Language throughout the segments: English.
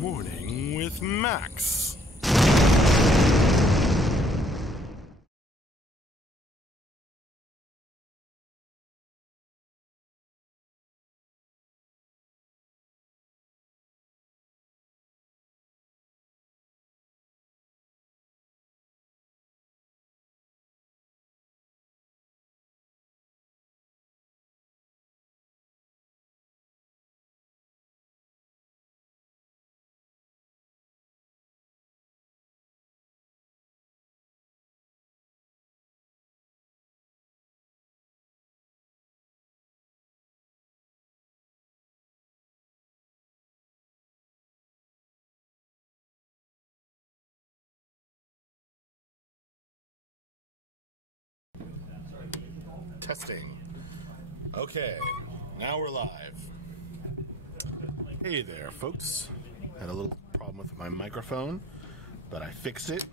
Morning with Max. Testing. Okay, now we're live. Hey there, folks. Had a little problem with my microphone, but I fixed it.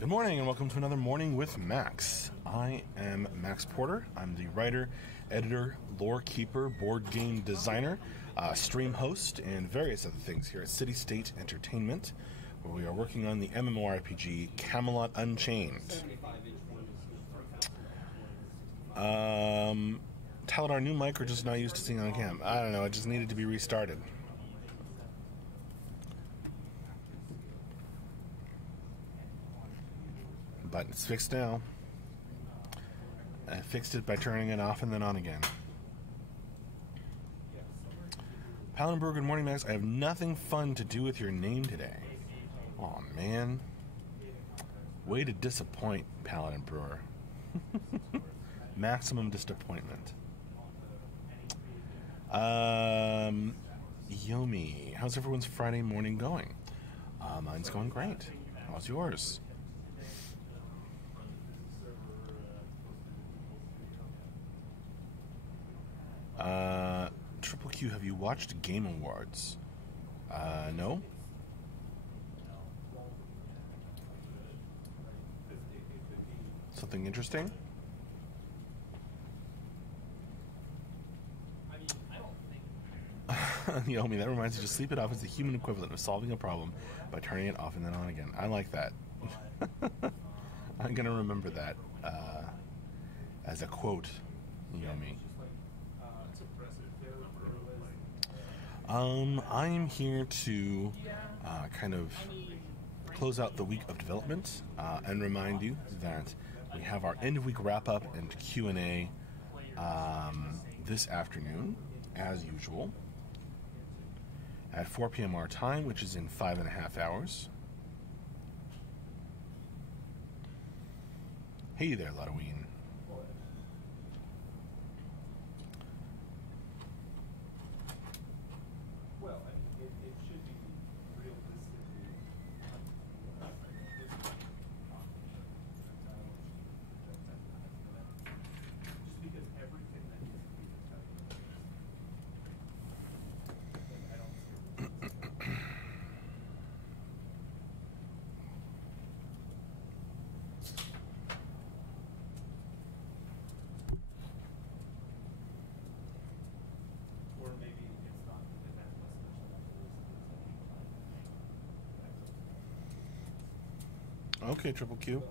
Good morning and welcome to another Morning with Max. I am Max Porter. I'm the writer, editor, lore keeper, board game designer, stream host, and various other things here at City State Entertainment, where we are working on the MMORPG Camelot Unchained. Tell it our new mic or just not used to seeing on cam. I don't know, it just needed to be restarted. But it's fixed now. I fixed it by turning it off and then on again. Paladin Brewer, good morning, Max. I have nothing fun to do with your name today. Aw, man. Way to disappoint, Paladin Brewer. Maximum disappointment. Yomi, how's everyone's Friday morning going? Mine's going great. How's yours? Triple Q, have you watched Game Awards? No? Something interesting? Yomi, that reminds me, just sleep it off is the human equivalent of solving a problem by turning it off and then on again. I like that. I'm going to remember that as a quote, Yomi. I'm here to kind of close out the week of development and remind you that we have our end of week wrap up and Q&A this afternoon, as usual, at 4 p.m. our time, which is in 5.5 hours. Hey there, Ludween. Okay, Triple Q.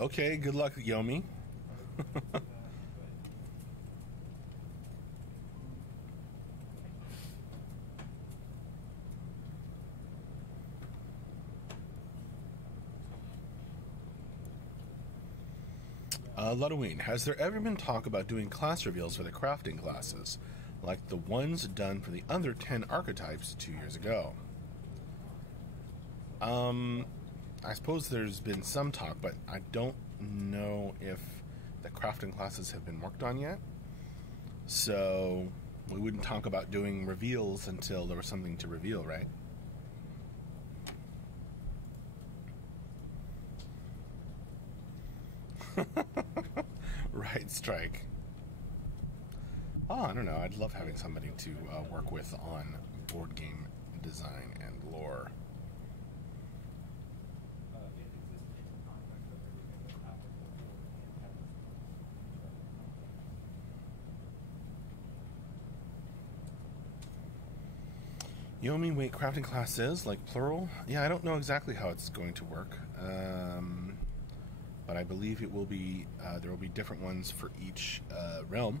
Okay, good luck, Yomi. Ludween, has there ever been talk about doing class reveals for the crafting classes, like the ones done for the other 10 archetypes 2 years ago? I suppose there's been some talk, but I don't know if the crafting classes have been worked on yet. So we wouldn't talk about doing reveals until there was something to reveal, right? Right, strike. Oh, I don't know. I'd love having somebody to work with on board game design and lore. Yomi, wait, crafting class is like plural? Yeah, I don't know exactly how it's going to work, but I believe it will be. There will be different ones for each realm.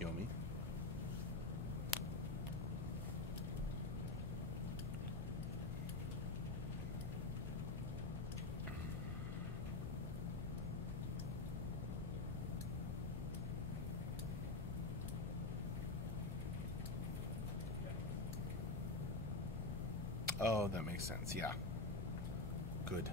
Yomi. Oh, that makes sense. Yeah. Good.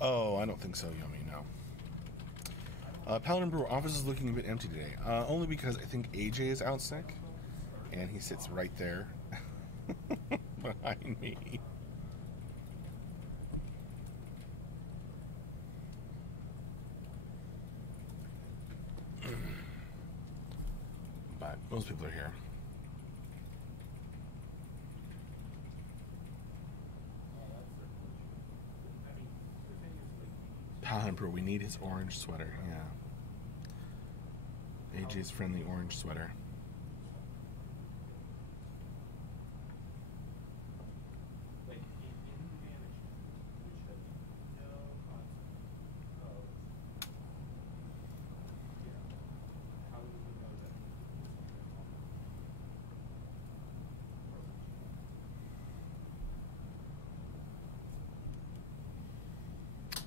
Oh, I don't think so, Yomi, no. Paladin Brewer office is looking a bit empty today. Only because I think AJ is out sick, and he sits right there behind me. But most people are here. Paladin Brewer, we need his orange sweater, yeah. AJ's friendly orange sweater.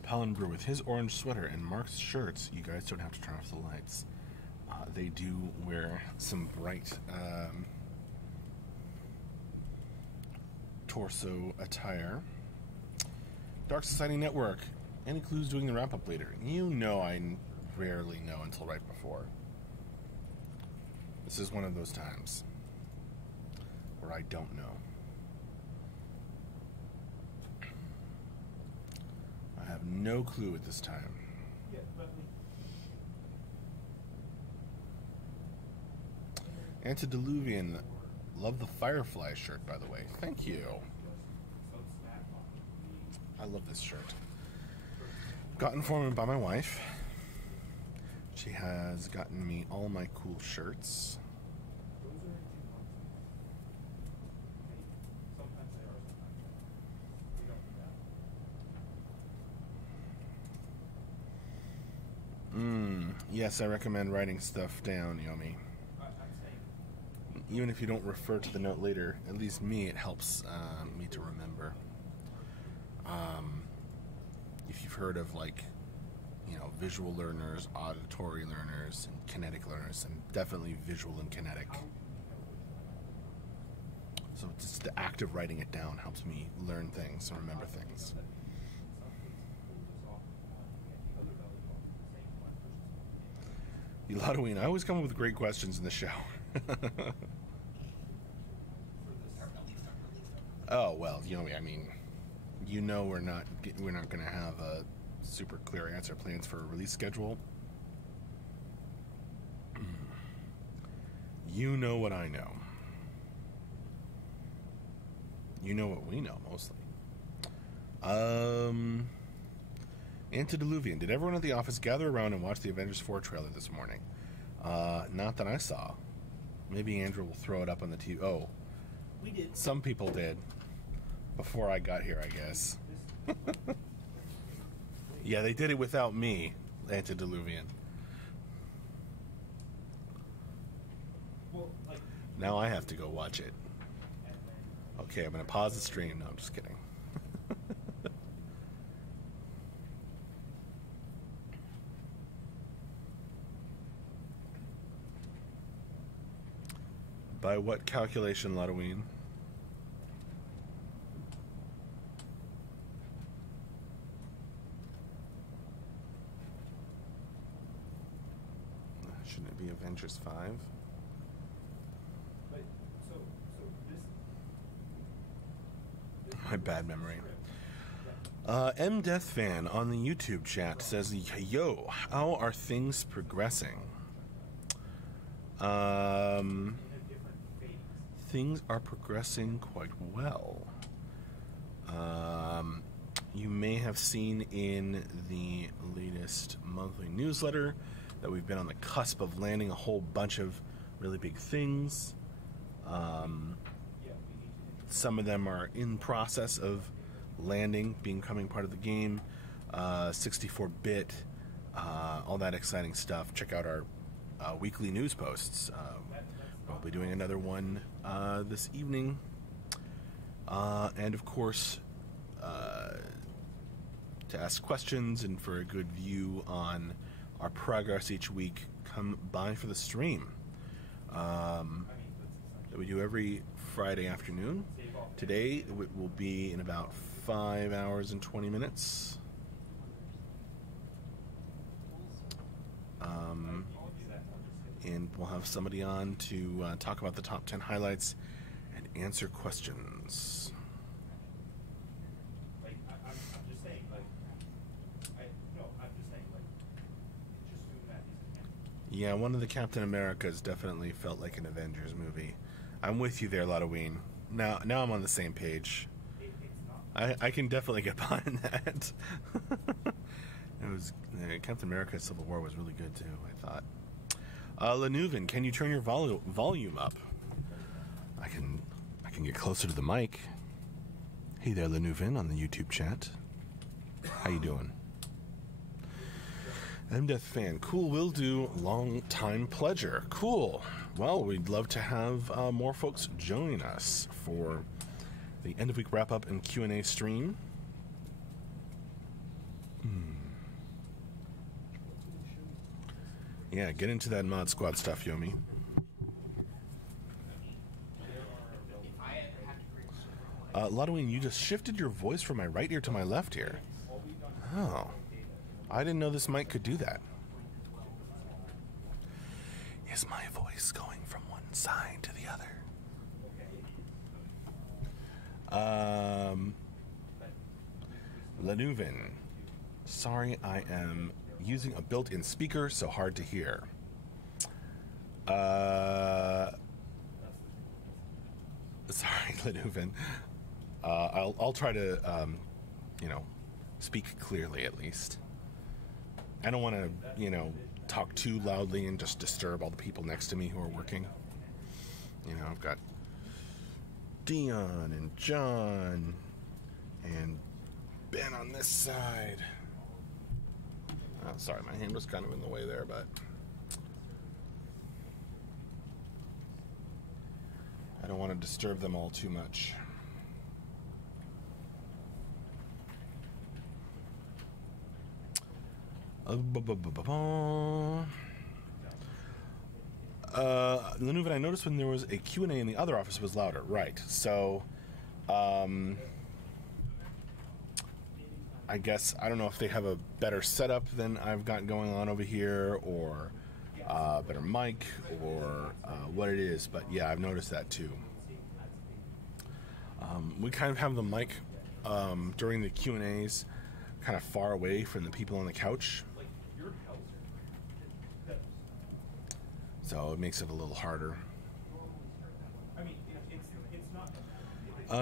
Paladin Brewer with his orange sweater and Mark's shirts, you guys don't have to turn off the lights. They do wear some bright torso attire. Dark Society Network. Any clues doing the wrap-up later? You know I rarely know until right before. This is one of those times where I don't know. I have no clue at this time. Antediluvian, love the Firefly shirt, by the way. Thank you. I love this shirt. Gotten for me by my wife. She has gotten me all my cool shirts. Yes, I recommend writing stuff down, Yomi. Even if you don't refer to the note later, at least me, it helps me to remember. If you've heard of, like, you know, visual learners, auditory learners, and kinetic learners, and definitely visual and kinetic. So just the act of writing it down helps me learn things and remember things. Halloween, I always come up with great questions in the show. Oh well, you know, I mean, you know, we're not going to have a super clear answer plans for a release schedule. You know what I know. You know what we know mostly. Antediluvian. Did everyone at the office gather around and watch the Avengers 4 trailer this morning? Not that I saw. Maybe Andrew will throw it up on the TV. Oh, we did. Some people did. Before I got here, I guess. Yeah, they did it without me, Antediluvian. Now I have to go watch it. Okay, I'm going to pause the stream. No, I'm just kidding. By what calculation, Halloween? Shouldn't it be Avengers 5? My bad memory. M Death Fan on the YouTube chat says, "Yo, how are things progressing?" Things are progressing quite well. You may have seen in the latest monthly newsletter that we've been on the cusp of landing a whole bunch of really big things. Some of them are in process of landing, becoming part of the game. 64-bit, all that exciting stuff. Check out our weekly news posts. We'll be doing another one this evening. And of course, to ask questions and for a good view on our progress each week, come by for the stream that we do every Friday afternoon. Today it will be in about 5 hours and 20 minutes. And we'll have somebody on to talk about the top 10 highlights and answer questions. Yeah, one of the Captain Americas definitely felt like an Avengers movie. I'm with you there, Lotoween. Now I'm on the same page. I can definitely get behind that. It was Captain America Civil War was really good too, I thought. Lanuvan, can you turn your volume up? I can get closer to the mic. Hey there, Lanuvan on the YouTube chat. How you doing? MDeath Fan, cool, will do, long time pleasure. Cool. Well, we'd love to have more folks join us for the end of week wrap up and Q&A stream. Yeah, get into that Mod Squad stuff, Yomi. Lotoween, you just shifted your voice from my right ear to my left ear. Oh. I didn't know this mic could do that. Is my voice going from one side to the other? Lanuvan. Sorry, I am using a built-in speaker, so hard to hear. Sorry, Lanuvan. I'll try to, speak clearly at least. I don't want to, talk too loudly and just disturb all the people next to me who are working. I've got Dion and John and Ben on this side. Oh, sorry, my hand was kind of in the way there, but I don't want to disturb them all too much. Lanuvan, I noticed when there was a Q&A in the other office, it was louder. Right. So, I guess, I don't know if they have a better setup than I've got going on over here, or better mic, or what it is. But yeah, I've noticed that too. We kind of have the mic during the Q&As kind of far away from the people on the couch. So it makes it a little harder.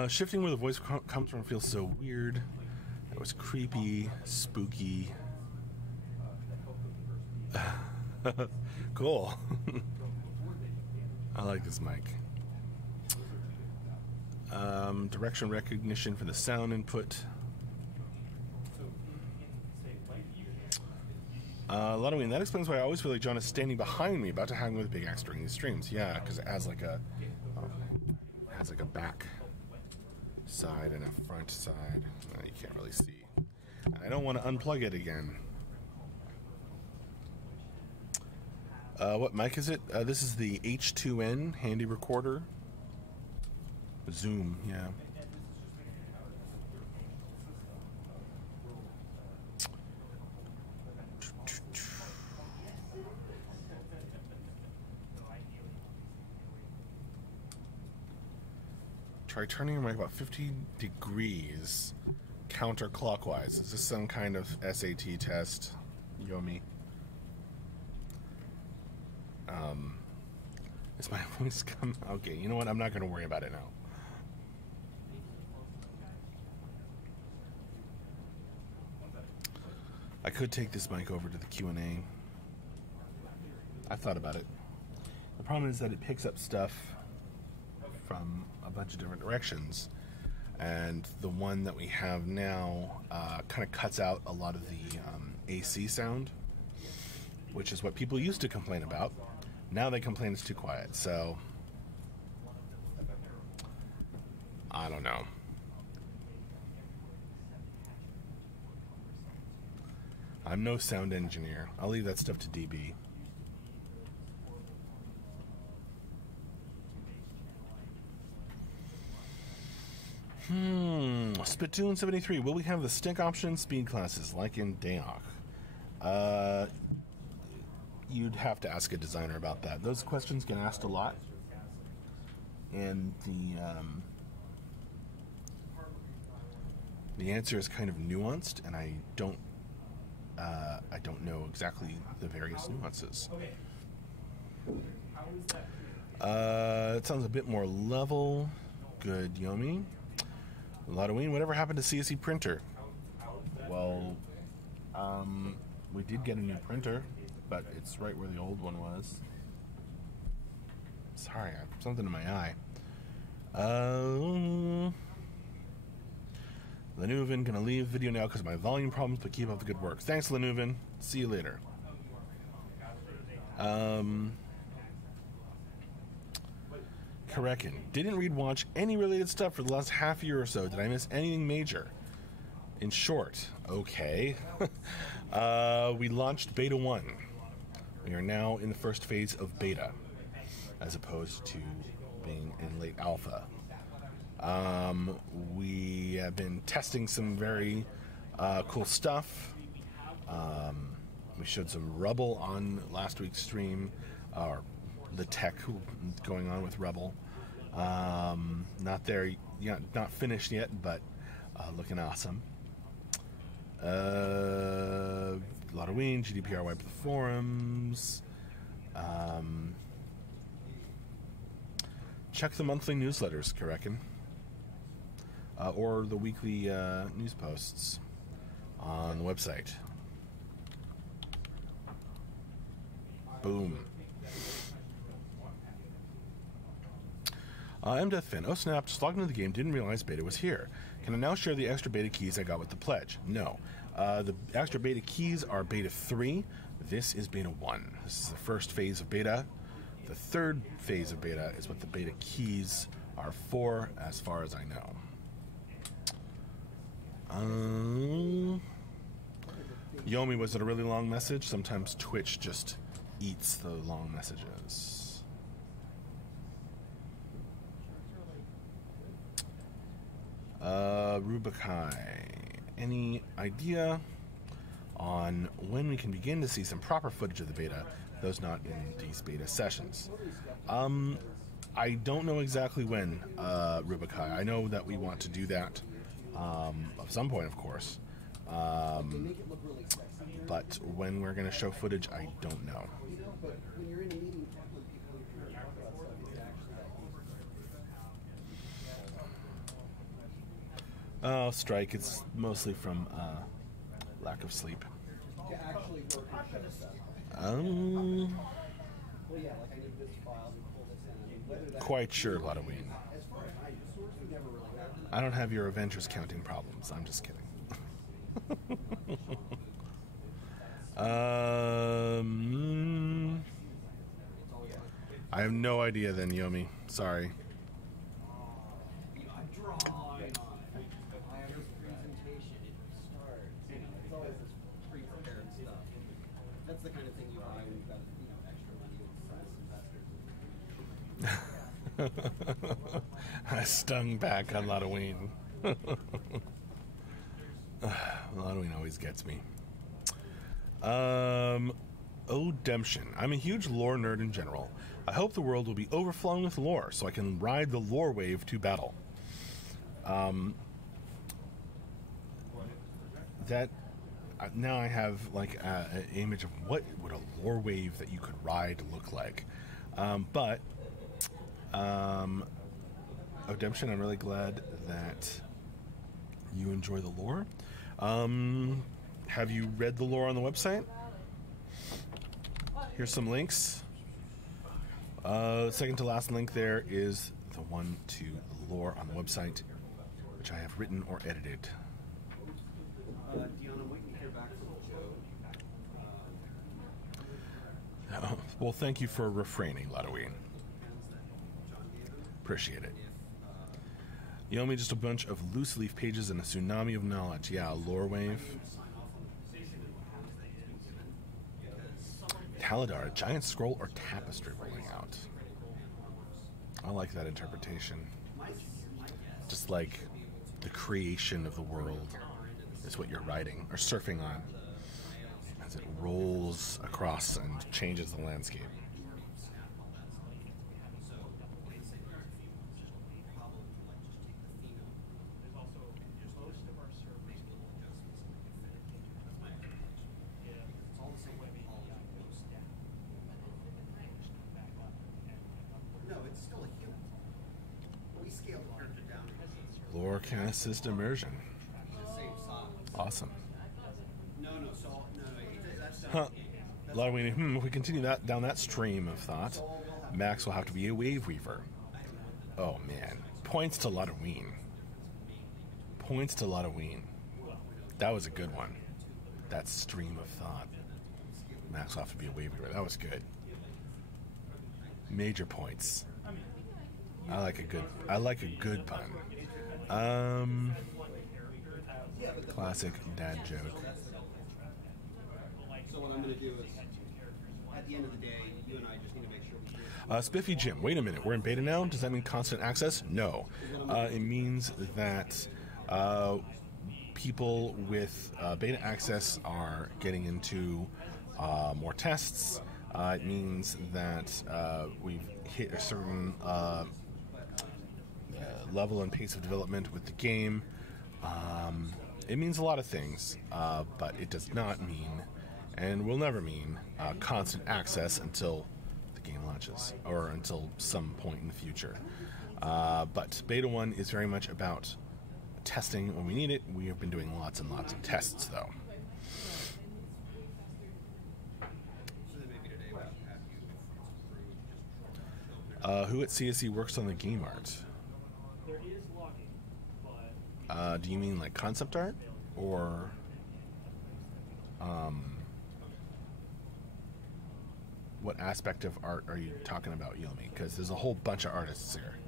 Shifting where the voice comes from feels so weird. It was creepy, spooky. Cool. I like this mic. Direction recognition for the sound input. Lotoween, that explains why I always feel like John is standing behind me, about to hang with a big axe during these streams. Yeah, because it has like a back side and a front side. You can't really see. And I don't want to unplug it again. What mic is it? This is the H2N handy recorder. Zoom, yeah. Try turning your mic about 50 degrees counterclockwise. Is this some kind of SAT test, Yomi? Is my voice come? Okay, you know what? I'm not going to worry about it now. I could take this mic over to the Q&A. I thought about it. The problem is that it picks up stuff from a bunch of different directions, and the one that we have now kind of cuts out a lot of the AC sound, which is what people used to complain about. Now they complain it's too quiet, so I don't know. I'm no sound engineer. I'll leave that stuff to DB. Spittoon 73. Will we have the stick option speed classes like in Daok? You'd have to ask a designer about that. Those questions get asked a lot, and the answer is kind of nuanced, and I don't know exactly the various nuances. It sounds a bit more level. Good, Yomi. Lotoween, whatever happened to CSE printer? Well, we did get a new printer, but it's right where the old one was. Sorry, I have something in my eye. Lenuvin, gonna leave video now because of my volume problems, but keep up the good work. Thanks, Lenuvin. See you later. Karekin, didn't read watch any related stuff for the last half year or so. Did I miss anything major? In short, okay. We launched Beta 1. We are now in the first phase of Beta, as opposed to being in late Alpha. We have been testing some very cool stuff. We showed some Rubble on last week's stream, or the tech going on with Rubble. Not there, not finished yet, but looking awesome. Halloween, GDPR wipe the forums. Check the monthly newsletters, Karekin. Or the weekly news posts on the website. Boom. MDeathFin. Oh snap, just logged into the game, didn't realize beta was here. Can I now share the extra beta keys I got with the pledge? No. The extra beta keys are beta 3. This is beta 1. This is the first phase of beta. The third phase of beta is what the beta keys are for, as far as I know. Yomi, was it a really long message? Sometimes Twitch just eats the long messages. Rubikai, any idea on when we can begin to see some proper footage of the beta, those not in these beta sessions? I don't know exactly when, Rubikai. I know that we want to do that at some point, of course. But when we're going to show footage, I don't know. Oh, strike. It's mostly from lack of sleep. Quite sure, Halloween. I don't have your Avengers counting problems. I'm just kidding. I have no idea then, Yomi. Sorry. That's the kind of thing you buy when you've got, extra money with investors. I stung back on Halloween. Halloween always gets me. Odemption. I'm a huge lore nerd in general. I hope the world will be overflowing with lore so I can ride the lore wave to battle. That now I have like an image of what would a lore wave that you could ride look like. But Redemption, I'm really glad that you enjoy the lore. Have you read the lore on the website? Here's some links. Second to last link there is the one to the lore on the website, which I have written or edited. Deanna, waiting to hear back from Joe. Well, thank you for refraining, Ladoween. Appreciate it. You owe me just a bunch of loose leaf pages and a tsunami of knowledge. Yeah, a lore wave. Taladar, a giant scroll or tapestry rolling out. I like that interpretation. Just like the creation of the world is what you're riding or surfing on as it rolls across and changes the landscape. Lore can assist immersion. Awesome. Huh. If we continue that down that stream of thought, Max will have to be a wave weaver. Oh man. Points to Ladoween. Points to Ladoween. That was a good one. That stream of thought. Max will have to be a wave weaver. That was good. Major points. I like a good pun. Classic dad joke. So what I'm going to do is, at the end of the day, you and I just need to make sure. Spiffy Jim, wait a minute. We're in beta now? Does that mean constant access? No. It means that people with beta access are getting into more tests. It means that we've hit a certain level and pace of development with the game. It means a lot of things, but it does not mean, and will never mean, constant access until the game launches, or until some point in the future. But Beta 1 is very much about testing when we need it. We have been doing lots and lots of tests, though. Who at CSE works on the game art? Do you mean like concept art, or what aspect of art are you talking about, Yomi? Because there's a whole bunch of artists here.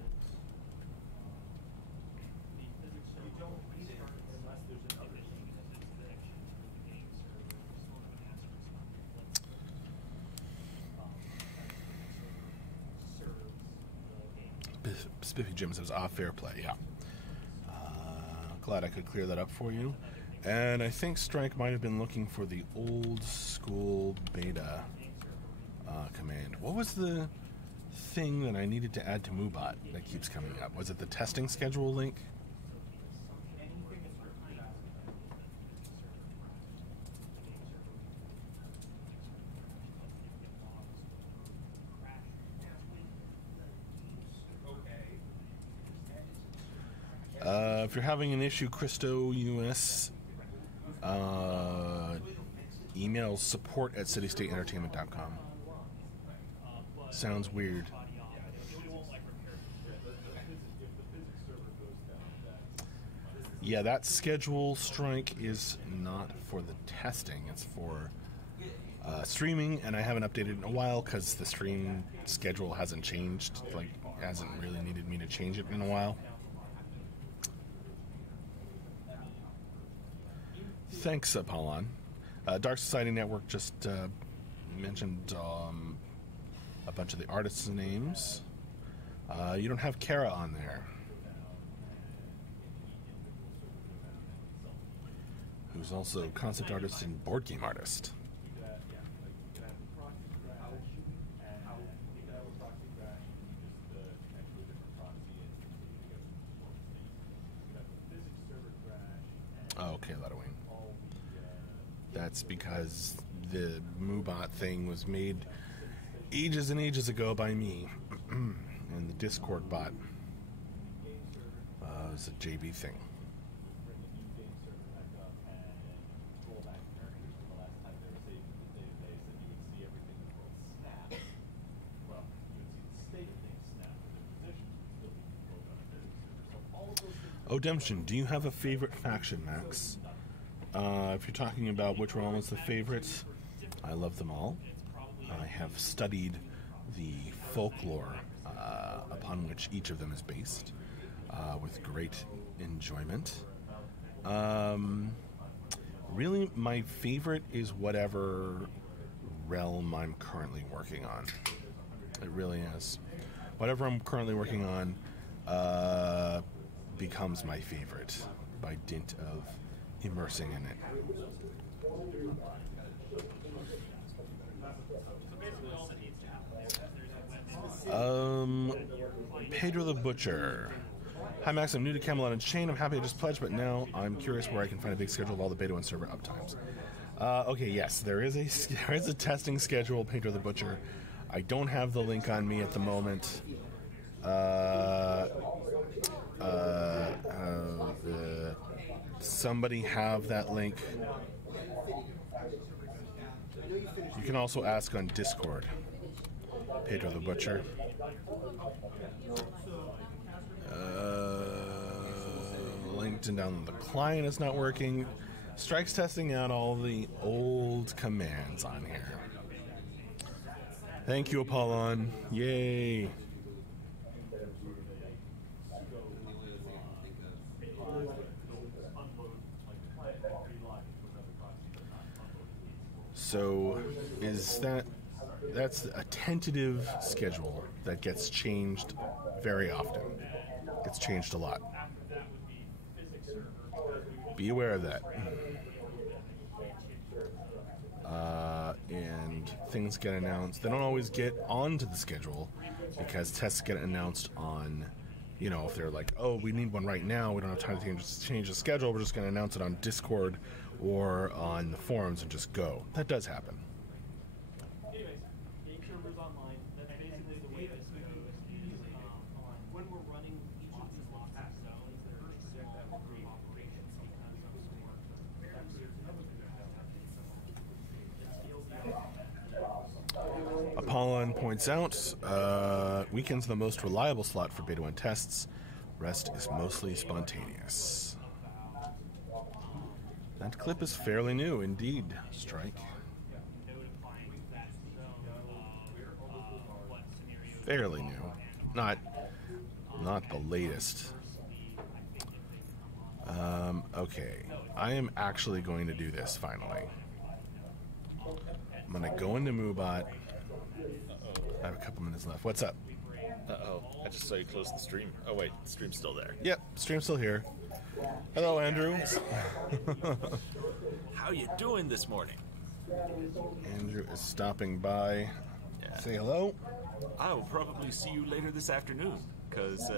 Spiffy Jim says, fair play, yeah. Glad I could clear that up for you. And I think Strike might have been looking for the old school beta command. What was the thing that I needed to add to Moobot that keeps coming up? Was it the testing schedule link? If you're having an issue, Christo US, email support@citystateentertainment.com. Sounds weird. Yeah, that schedule strike is not for the testing. It's for streaming, and I haven't updated in a while because the stream schedule hasn't changed. Like, hasn't really needed me to change it in a while. Thanks, Apollon. Dark Society Network just mentioned a bunch of the artists' names. You don't have Kara on there, who's also concept artist and board game artist. Oh, Camelot Unchained. That's because the Moobot thing was made ages and ages ago by me. And the Discord bot was a JB thing. Odemption, do you have a favorite faction, Max? If you're talking about which one was the favorite, I love them all. I have studied the folklore upon which each of them is based with great enjoyment. Really, my favorite is whatever realm I'm currently working on. It really is. Whatever I'm currently working on becomes my favorite by dint of immersing in it. Pedro the Butcher. Hi Max, I'm new to Camelot Unchained. I'm happy I just pledged, but now I'm curious where I can find a big schedule of all the Beta 1 server uptimes. Okay, yes, there is a testing schedule, Pedro the Butcher. I don't have the link on me at the moment. Somebody have that link. You can also ask on Discord. Pedro the Butcher. Linked and down the client is not working. Strike's testing out all the old commands on here. Thank you, Apollon. Yay. So, that's a tentative schedule that gets changed very often. It's changed a lot. Be aware of that. And things get announced. They don't always get onto the schedule because tests get announced on, if they're like, oh, we need one right now, we don't have time to change the schedule, we're just going to announce it on Discord or on the forums and just go. That does happen. Apollon points out, weekend's the most reliable slot for Beta 1 tests. Rest is mostly spontaneous. That clip is fairly new, indeed, Strike. Fairly new. Not the latest. Okay. I am actually going to do this, finally. I'm going to go into Moobot. I have a couple minutes left. What's up? Uh-oh. I just saw you close the stream. Oh, wait. The stream's still there. Yep. Stream's still here. Hello, Andrew. How you doing this morning? Andrew is stopping by. Yeah. Say hello. I will probably see you later this afternoon, because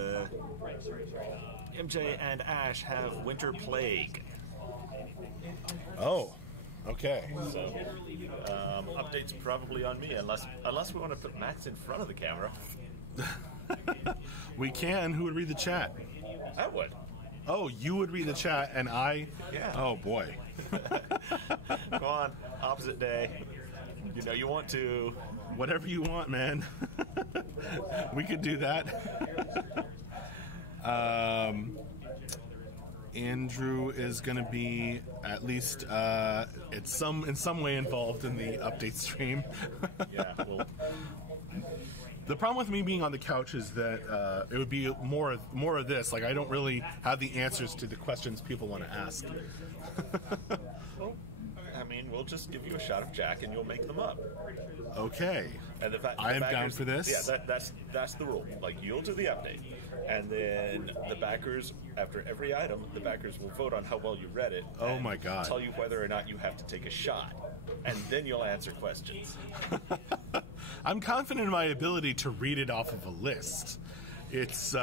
MJ and Ash have winter plague. Oh. Okay. So, updates probably on me, unless we want to put Max in front of the camera. We can. Who would read the chat? I would. Oh, you would read the chat, and I... Yeah. Oh, boy. Go on. Opposite day. You know you want to. Whatever you want, man. We could do that. Andrew is going to be at least in some way involved in the update stream. Yeah, well... The problem with me being on the couch is that it would be more of this. Like, I don't really have the answers to the questions people want to ask. I mean, we'll just give you a shot of Jack and you'll make them up. Okay. And I am down for this. Yeah, that's the rule. Like, you'll do the update. And then the backers, after every item, the backers will vote on how well you read it. Oh, my God. Tell you whether or not you have to take a shot. And then you'll answer questions. I'm confident in my ability to read it off of a list. It's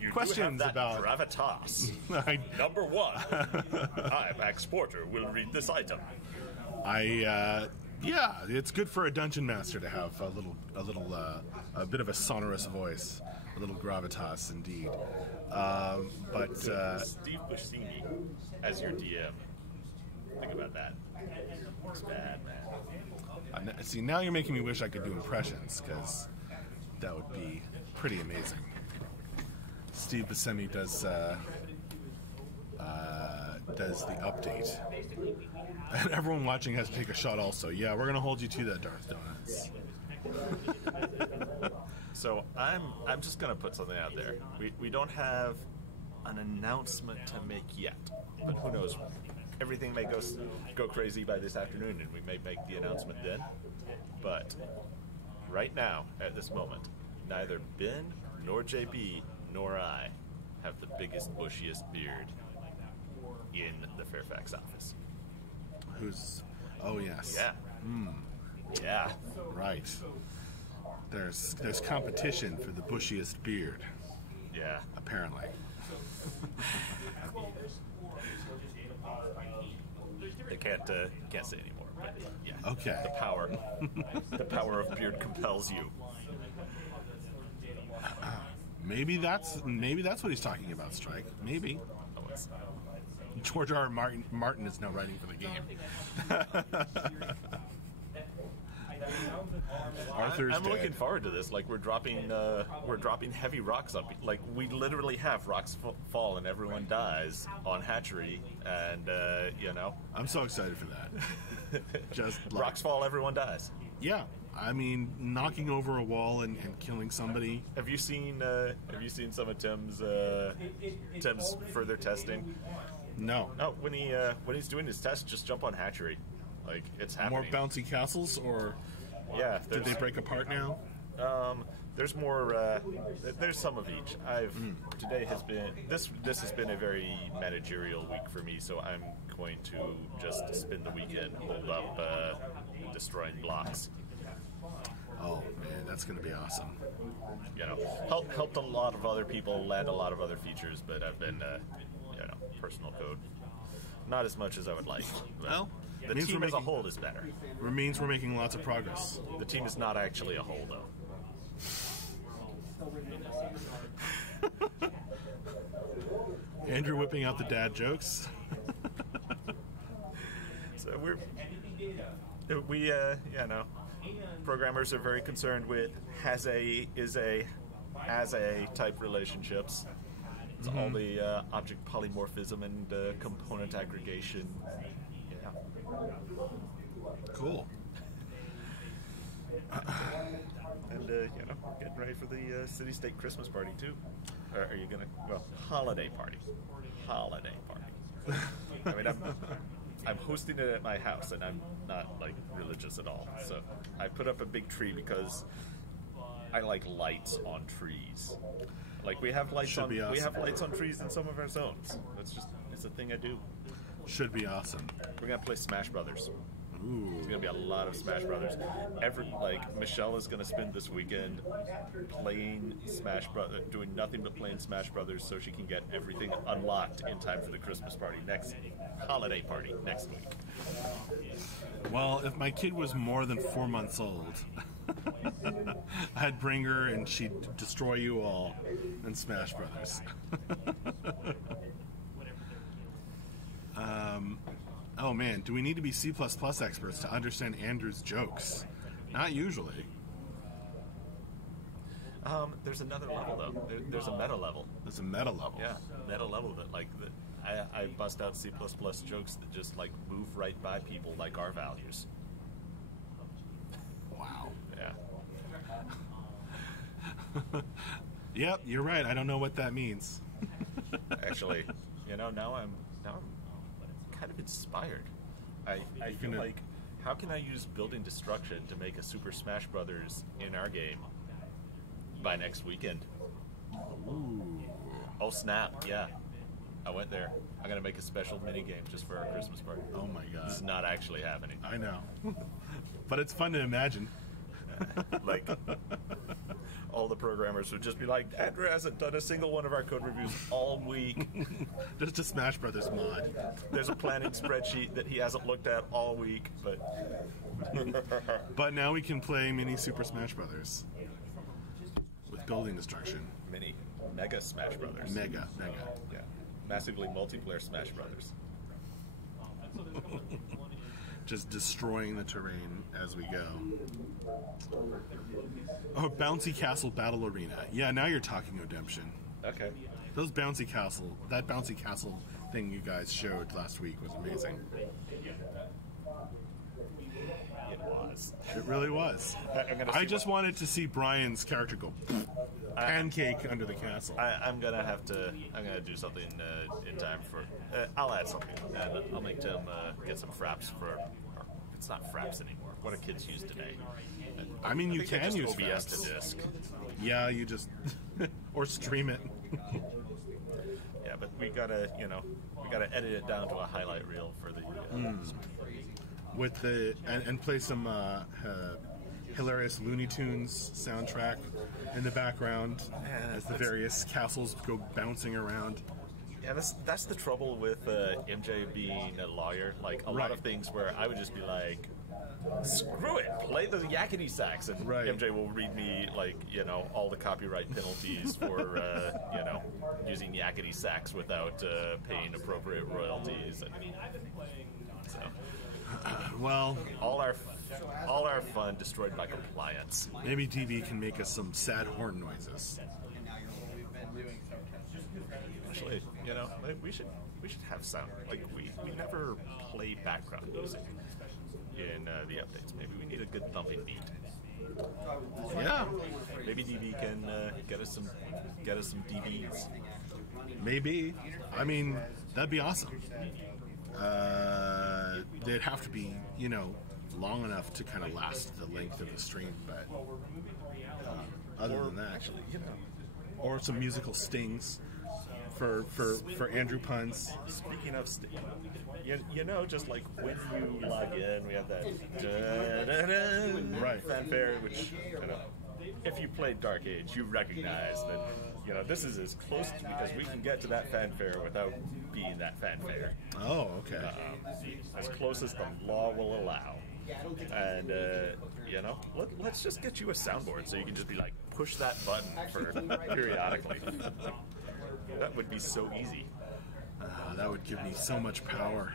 You questions do have that about gravitas. I, Number 1, I, Max Porter, will read this item. yeah, it's good for a dungeon master to have a bit of a sonorous voice, a little gravitas, indeed. But Steve Buscemi as your DM. Think about that. It's bad, man. see, now you're making me wish I could do impressions, because that would be pretty amazing. Steve Buscemi does the update. And everyone watching has to take a shot also. Yeah, we're going to hold you to that, Darth Donuts. So I'm just going to put something out there. We don't have an announcement to make yet, but who knows? Everything may go crazy by this afternoon, and we may make the announcement then. But right now, at this moment, neither Ben nor JB nor I have the biggest, bushiest beard in the Fairfax office. Who's... Oh, yes. Yeah. Yeah. Right. There's competition for the bushiest beard, Yeah. apparently. They can't say anymore. But yeah. Okay. The power of beard compels you. Maybe that's what he's talking about, Strike. Maybe. Oh, it's, George R. R. Martin is now writing for the game. Arthur's I'm dead. looking forward to this. Like we're dropping heavy rocks up. Like we literally have rocks fall and everyone dies on hatchery, and I'm so excited for that. Just like, rocks fall, everyone dies. Yeah, I mean, knocking over a wall and killing somebody. Have you seen some of Tim's further testing? No. No, when he's doing his test, just jump on hatchery. Like it's happening. More bouncy castles, or Yeah. did they break apart now? There's more. There's some of each. Today has been this has been a very managerial week for me, so I'm going to just spend the weekend hold up destroying blocks. Oh man, that's going to be awesome. Helped a lot of other people land a lot of other features, but I've been personal code not as much as I would like. But Well, the team as a whole is better. Means we're making lots of progress. The team is not actually a whole, though. Andrew whipping out the dad jokes. So programmers are very concerned with has a type relationships. It's all the object polymorphism and component aggregation. Yeah. Cool. And getting ready for the city-state Christmas party too. Or are you gonna? Well, holiday party. I mean, I'm hosting it at my house, and I'm not like religious at all. So I put up a big tree because I like lights on trees. Like we have lights Should be awesome. We have lights on trees in some of our zones. It's a thing I do. Should be awesome. We're gonna play Smash Brothers. Ooh. There's gonna be a lot of Smash Brothers. Michelle is gonna spend this weekend playing Smash Brothers, doing nothing but playing Smash Brothers, so she can get everything unlocked in time for the Christmas party holiday party next week. Well, if my kid was more than 4 months old, I'd bring her and she'd destroy you all in Smash Brothers. Oh man, do we need to be C++ experts to understand Andrew's jokes? Not usually. There's another level though. There's a meta level. There's a meta level. Yeah, meta level that I bust out C++ jokes that just like move right by people like our values. Wow. Yeah. Yep, you're right. I don't know what that means. Actually, now I'm kind of inspired. I feel like, how can I use building destruction to make a Super Smash Brothers in our game by next weekend? Ooh. Oh snap! Yeah, I went there. I'm gonna make a special mini game just for our Christmas party. Oh my god. This is not actually happening. I know. But it's fun to imagine. all the programmers would just be like, Andrew hasn't done a single one of our code reviews all week. Just a Smash Brothers mod. There's a planning spreadsheet that he hasn't looked at all week, but But now we can play mini Super Smash Brothers with building destruction. Mega Smash Brothers. Mega. Yeah. Massively multiplayer Smash Brothers. Just destroying the terrain as we go. Oh, Bouncy Castle Battle Arena. Yeah, now you're talking Redemption. Okay. That bouncy castle thing you guys showed last week was amazing. It was. It really was. I just wanted to see Brian's character go pancake under the castle. I'm gonna do something in time for. I'll add something, and I'll make Tim get some fraps for. Or it's not fraps anymore. What do kids use today? I mean, you think they can just use OBS fraps. to disk. Yeah, you just or stream it. Yeah, but we gotta edit it down to a highlight reel for the. With the and play some hilarious Looney Tunes soundtrack in the background as the various castles go bouncing around. Yeah, that's the trouble with MJ being a lawyer. Like a lot of things where I would just be like, screw it, play the yakety sax, and MJ will read me all the copyright penalties for using yakety sax without paying appropriate royalties. And so, well, all our fun destroyed by compliance. Maybe DB can make us some sad horn noises. Actually, we should have sound. Like we never play background music in the updates. Maybe we need a good thumping beat. Yeah. Maybe DB can get us some DBs. Maybe. I mean, that'd be awesome. They'd have to be, long enough to kind of last the length of the stream, but other than that, actually, or some musical stings for Andrew puns. Speaking of sting, just like when you log in, we have that fanfare, which if you played Dark Age, you recognize that this is as close because we can get to that fanfare without being that fanfare. Oh, okay. As close as the law will allow. And let's just get you a soundboard so you can just be like, push that button for periodically. That would be so easy. That would give me so much power.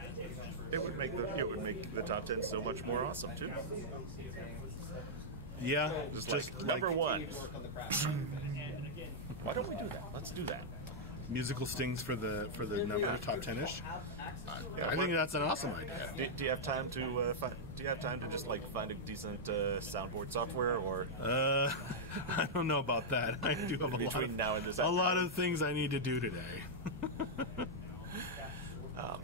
It would make the top 10 so much more awesome too. Yeah, just number one. Why don't we do that? Let's do that. Musical stings for the number top 10ish. I think that's an awesome idea. Do you have time to just find a decent soundboard software, or? I don't know about that. I do have a lot of things I need to do today.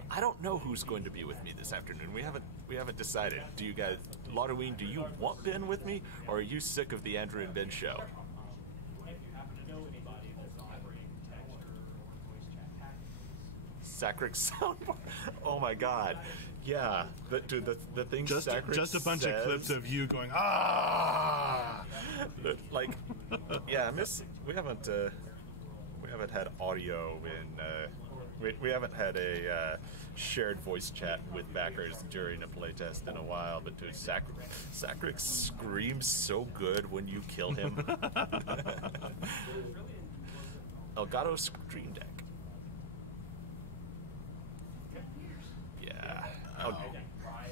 I don't know who's going to be with me this afternoon. We haven't decided. Do you guys, Laudoween, do you want Ben with me, or are you sick of the Andrew and Ben show? Sacrix soundboard. Oh my God. Yeah, the thing just a bunch of clips of you going we haven't had audio in we haven't had a shared voice chat with backers during a playtest in a while, but dude, Sacrix screams so good when you kill him. Elgato Stream Deck.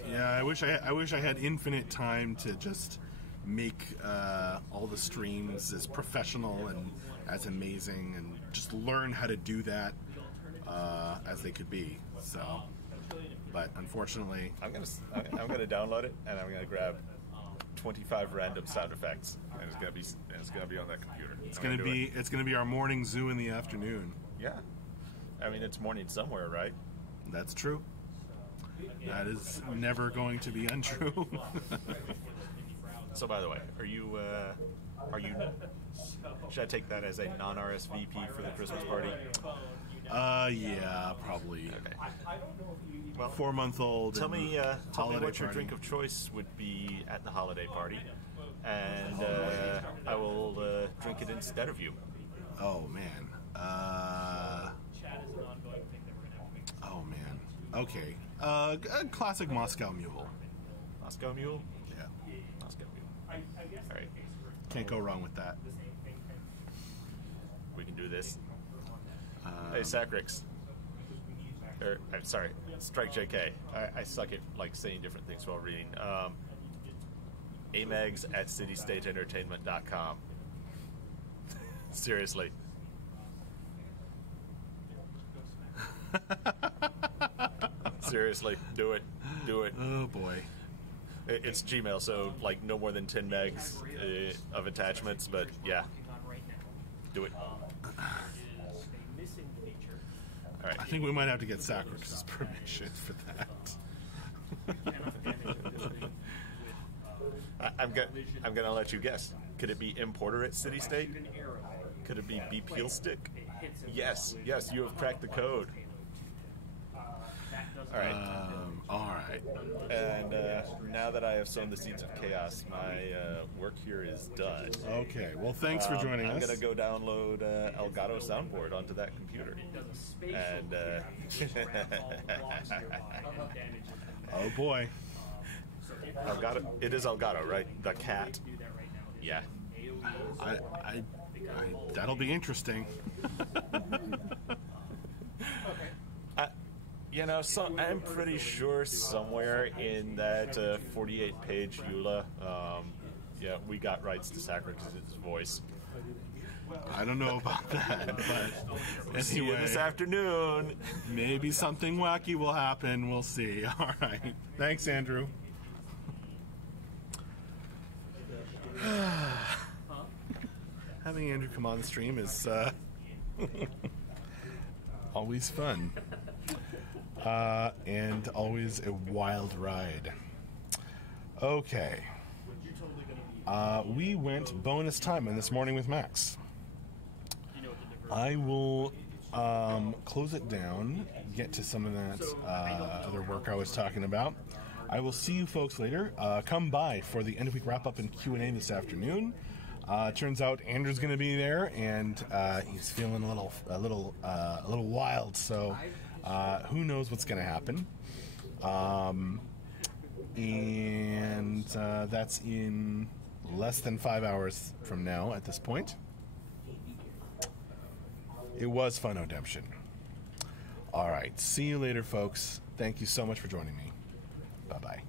Yeah, I wish I had infinite time to just make all the streams as professional and as amazing, and just learn how to do that as they could be. So, but unfortunately, I'm gonna download it, and I'm gonna grab 25 random sound effects, and it's gonna be on that computer. It's gonna be our morning zoo in the afternoon. Yeah, I mean it's morning somewhere, right? That's true. That is never going to be untrue. So, by the way, are you? Should I take that as a non-RSVP for the Christmas party? Yeah, probably. Okay. Well, 4-month-old. Tell me what your party. drink of choice would be at the holiday party, and I will drink it instead of you. Oh man. Oh man. Okay. A classic Moscow Mule. Moscow Mule? Yeah. Moscow Mule. All right. Can't go wrong with that. We can do this. Hey, Sacrix. I'm sorry, Strike JK. I suck at like saying different things while reading. Amegs at citystateentertainment.com. Seriously. Seriously, do it. Do it. Oh boy. It's Gmail, so like no more than 10 megs of attachments, but yeah. Do it. All right. I think we might have to get Sacrix's permission for that. I'm gonna let you guess. Could it be importer at City State? Could it be B Peel Stick? Yes, you have cracked the code. All right. All right. And now that I have sown the seeds of chaos, my work here is done. Okay. Well, thanks for joining I'm us. going to go download Elgato Soundboard onto that computer. And Oh boy. Elgato, it is Elgato, right? The cat. Yeah. I that'll be interesting. I'm pretty sure somewhere in that 48-page EULA, we got rights to Sacrix's voice. I don't know about that, but We'll see you this afternoon. Maybe something wacky will happen. We'll see. All right. Thanks, Andrew. Having Andrew come on the stream is always fun. And always a wild ride. Okay. We went bonus time in this morning with Max. I will close it down, get to some of that other work I was talking about. I will see you folks later. Come by for the end of week wrap up and Q&A this afternoon. Turns out Andrew's going to be there, and he's feeling a little wild. So who knows what's going to happen? And that's in less than 5 hours from now. At this point, it was fun, Odemption. All right, see you later, folks. Thank you so much for joining me. Bye bye.